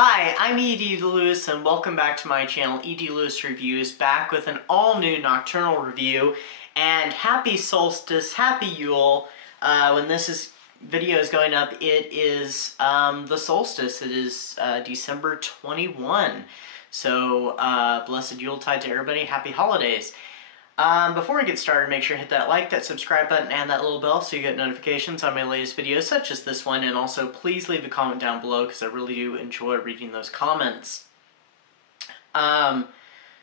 Hi, I'm E.D. Lewis and welcome back to my channel, E.D. Lewis Reviews, back with an all-new nocturnal review. And happy solstice, happy Yule. When video is going up, it is the solstice. It is December 21. So, Blessed Yule tide to everybody. Happy holidays. Before we get started, make sure to hit that like, that subscribe button, and that little bell so you get notifications on my latest videos, such as this one, and also please leave a comment down below because I really do enjoy reading those comments.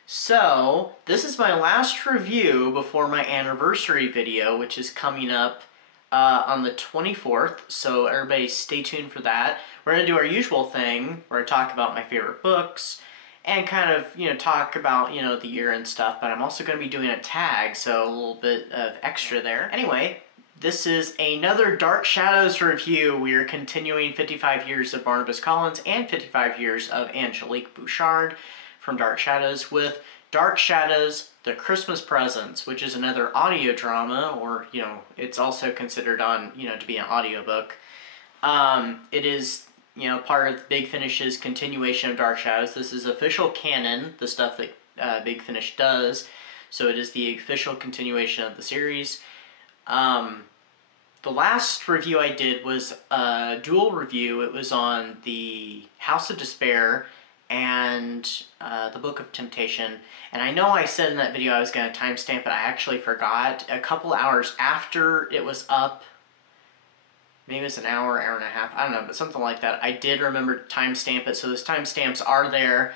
So, this is my last review before my anniversary video, which is coming up on the 24th, so everybody stay tuned for that. We're going to do our usual thing, where I talk about my favorite books, and kind of, talk about, the year and stuff, but I'm also going to be doing a tag, so a little bit of extra there. Anyway, this is another Dark Shadows review. We are continuing 55 years of Barnabas Collins and 55 years of Angelique Bouchard from Dark Shadows with Dark Shadows, The Christmas Presents, which is another audio drama, or, it's also considered on, to be an audiobook. It is part of Big Finish's continuation of Dark Shadows. This is official canon, the stuff that Big Finish does, so it is the official continuation of the series. The last review I did was a dual review. It was on the House of Despair and the Book of Temptation, and I know I said in that video I was going to timestamp it. I actually forgot. A couple hours after it was up, maybe it's an hour, hour and a half, I don't know, but something like that. I did remember to timestamp it, so those timestamps are there.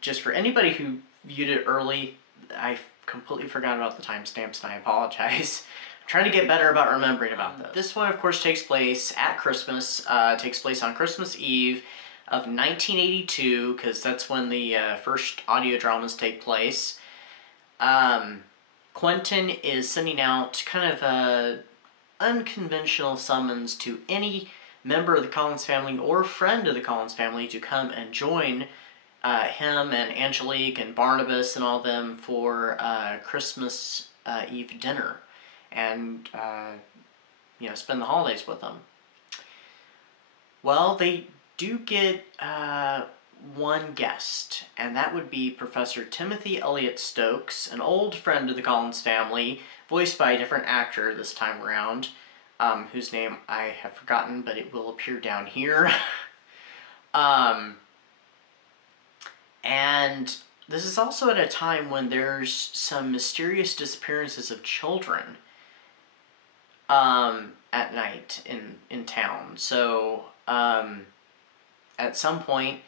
Just for anybody who viewed it early, I completely forgot about the timestamps, and I apologize. I'm trying to get better about remembering about those. This one, of course, takes place at Christmas. Takes place on Christmas Eve of 1982, because that's when the first audio dramas take place. Quentin is sending out kind of a unconventional summons to any member of the Collins family or friend of the Collins family to come and join him and Angelique and Barnabas and all them for Christmas Eve dinner and spend the holidays with them. Well, they do get one guest, and that would be Professor Timothy Elliott Stokes, an old friend of the Collins family, voiced by a different actor this time around, whose name I have forgotten, but it will appear down here. And this is also at a time when there's some mysterious disappearances of children at night in town. So, at some point,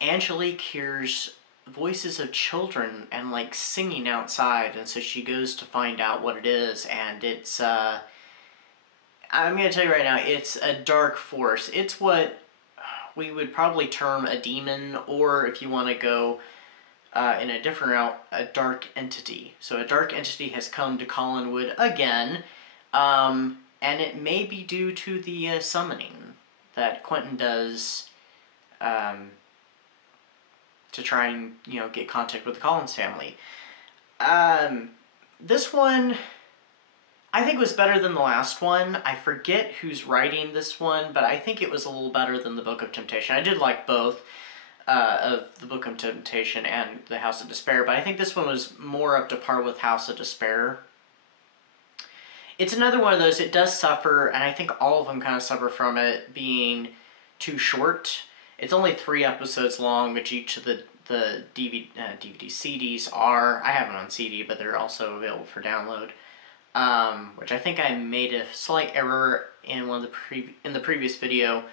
Angelique hears voices of children and singing outside, and so she goes to find out what it is, and it's I'm gonna tell you right now, it's a dark force. It's what we would probably term a demon, or if you want to go in a different route, a dark entity. So a dark entity has come to Collinwood again, and it may be due to the summoning that Quentin does to try and, get contact with the Collins family. This one, I think, was better than the last one. I forget who's writing this one, but I think it was a little better than the Book of Temptation. I did like both of the Book of Temptation and the House of Despair, but I think this one was more up to par with House of Despair. It's another one of those, it does suffer, and I think all of them kind of suffer from it being too short. It's only 3 episodes long, which each of the DVD CDs are. I have them on CD, but they're also available for download. Which I think I made a slight error in the previous video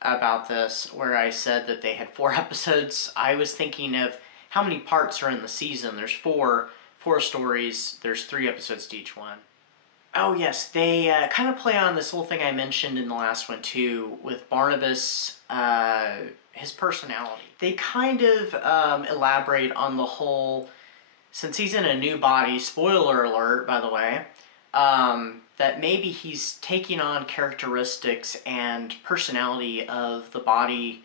about this, where I said that they had 4 episodes. I was thinking of how many parts are in the season. There's 4 stories. There's 3 episodes to each one. Oh yes, they kind of play on this little thing I mentioned in the last one too, with Barnabas, his personality. They kind of elaborate on the whole, since he's in a new body, spoiler alert by the way, that maybe he's taking on characteristics and personality of the body,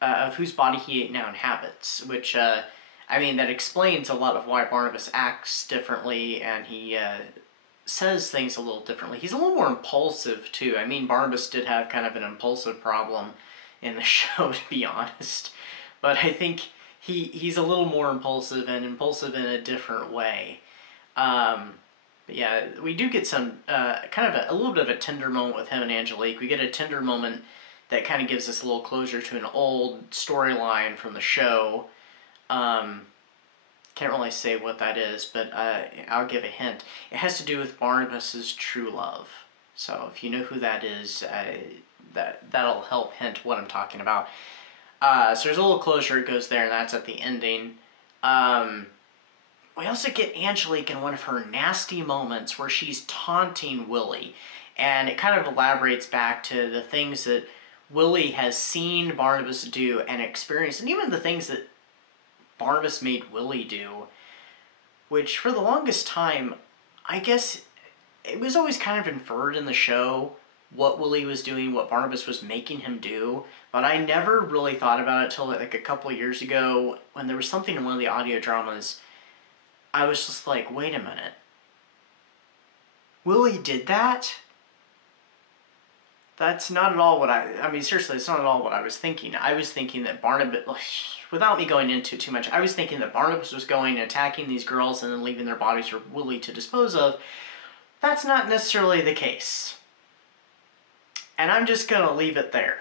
of whose body he now inhabits, which, that explains a lot of why Barnabas acts differently, and he says things a little differently. He's a little more impulsive, too. Barnabas did have kind of an impulsive problem in the show, to be honest. But I think he's a little more impulsive, and impulsive in a different way. But yeah, we do get some kind of a little bit of a tender moment with him and Angelique. We get a tender moment that kind of gives us a little closure to an old storyline from the show. Can't really say what that is, but I'll give a hint. It has to do with Barnabas's true love. So if you know who that is, that'll help hint what I'm talking about. So there's a little closure, it goes there, and that's at the ending. We also get Angelique in one of her nasty moments where she's taunting Willie. And it kind of elaborates back to the things that Willie has seen Barnabas do and experienced, and even the things that Barnabas made Willie do, which for the longest time, I guess it was always kind of inferred in the show what Willie was doing, what Barnabas was making him do, but I never really thought about it till like a couple of years ago when there was something in one of the audio dramas. I was just like, wait a minute. Willie did that? That's not at all what I mean, seriously, it's not at all what I was thinking. I was thinking that Barnabas, without me going into too much, I was thinking that Barnabas was going and attacking these girls and then leaving their bodies for Willie to dispose of. That's not necessarily the case. And I'm just going to leave it there.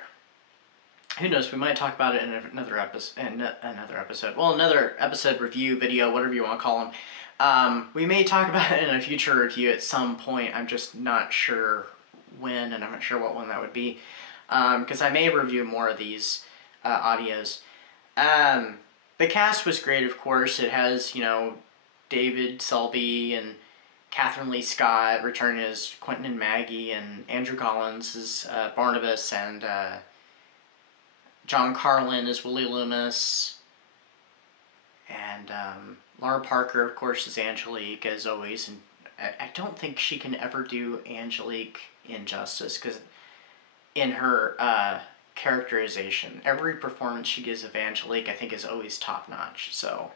Who knows, we might talk about it in another episode. Well, another episode review, video, whatever you want to call them. We may talk about it in a future review at some point. I'm just not sure when, and I'm not sure what one that would be. Because I may review more of these audios. The cast was great, of course. It has, David Selby and Catherine Lee Scott returning as Quentin and Maggie, and Andrew Collins as Barnabas, and John Carlin as Willie Loomis, and Laura Parker, of course, as Angelique, as always. And I don't think she can ever do Angelique injustice, because in her characterization, every performance she gives of Angelique, I think, is always top-notch. So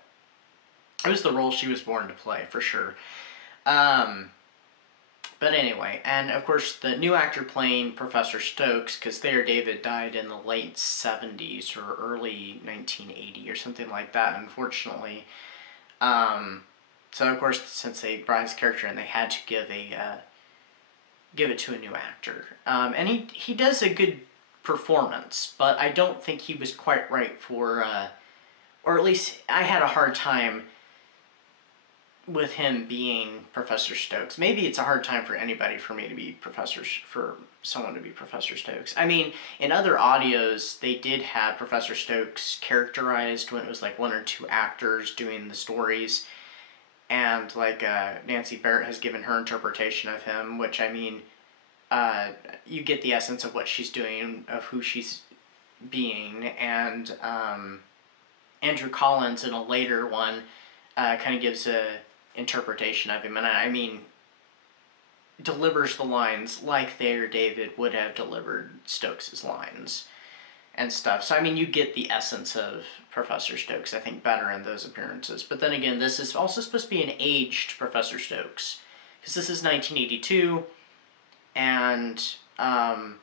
it was the role she was born to play, for sure. But anyway, and of course the new actor playing Professor Stokes, because Thayer David died in the late 70s or early 1980 or something like that, unfortunately. So of course, since they brought his character in, they had to give it to a new actor. And he does a good performance, but I don't think he was quite right for, or at least I had a hard time with him being Professor Stokes. Maybe it's a hard time for anybody for someone to be Professor Stokes. I mean, in other audios, they did have Professor Stokes characterized when it was like one or two actors doing the stories. And like Nancy Barrett has given her interpretation of him, which, I mean, you get the essence of what she's doing, of who she's being. And Andrew Collins in a later one kind of gives a interpretation of him, and I mean, delivers the lines like Thayer David would have delivered Stokes' lines and stuff. So I mean, you get the essence of Professor Stokes, I think, better in those appearances. But then again, this is also supposed to be an aged Professor Stokes, because this is 1982, and the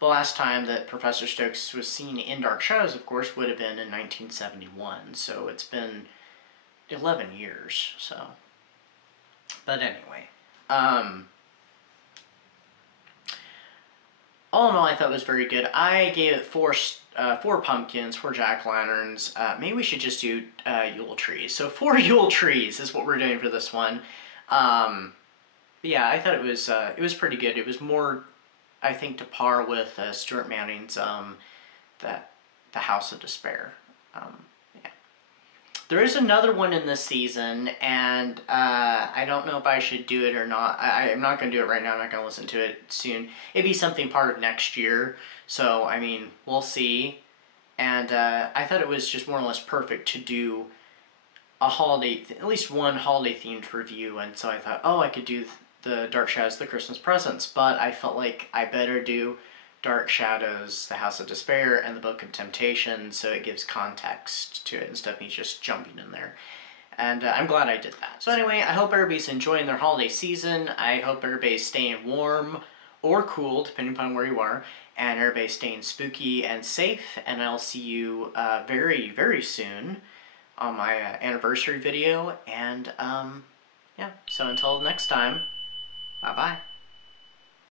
last time that Professor Stokes was seen in Dark Shadows, of course, would have been in 1971. So it's been 11 years, so. But anyway. All in all, I thought it was very good. I gave it four pumpkins, 4 jack-o'-lanterns. Maybe we should just do Yule trees. So 4 Yule trees is what we're doing for this one. Yeah, I thought it was pretty good. It was more, I think, to par with Stuart Manning's The House of Despair. Yeah. There is another one in this season, and I don't know if I should do it or not. I'm not going to do it right now. I'm not going to listen to it soon. It'd be something part of next year, so, I mean, we'll see. And I thought it was just more or less perfect to do a holiday, at least one holiday-themed review, and so I thought, oh, I could do the Dark Shadows, the Christmas Presents, but I felt like I better do Dark Shadows, The House of Despair, and the Book of Temptation, so it gives context to it instead of me just jumping in there. And I'm glad I did that. So anyway, I hope everybody's enjoying their holiday season. I hope everybody's staying warm or cool, depending upon where you are. and everybody staying spooky and safe, and I'll see you very, very soon on my anniversary video, and yeah, so until next time, bye-bye.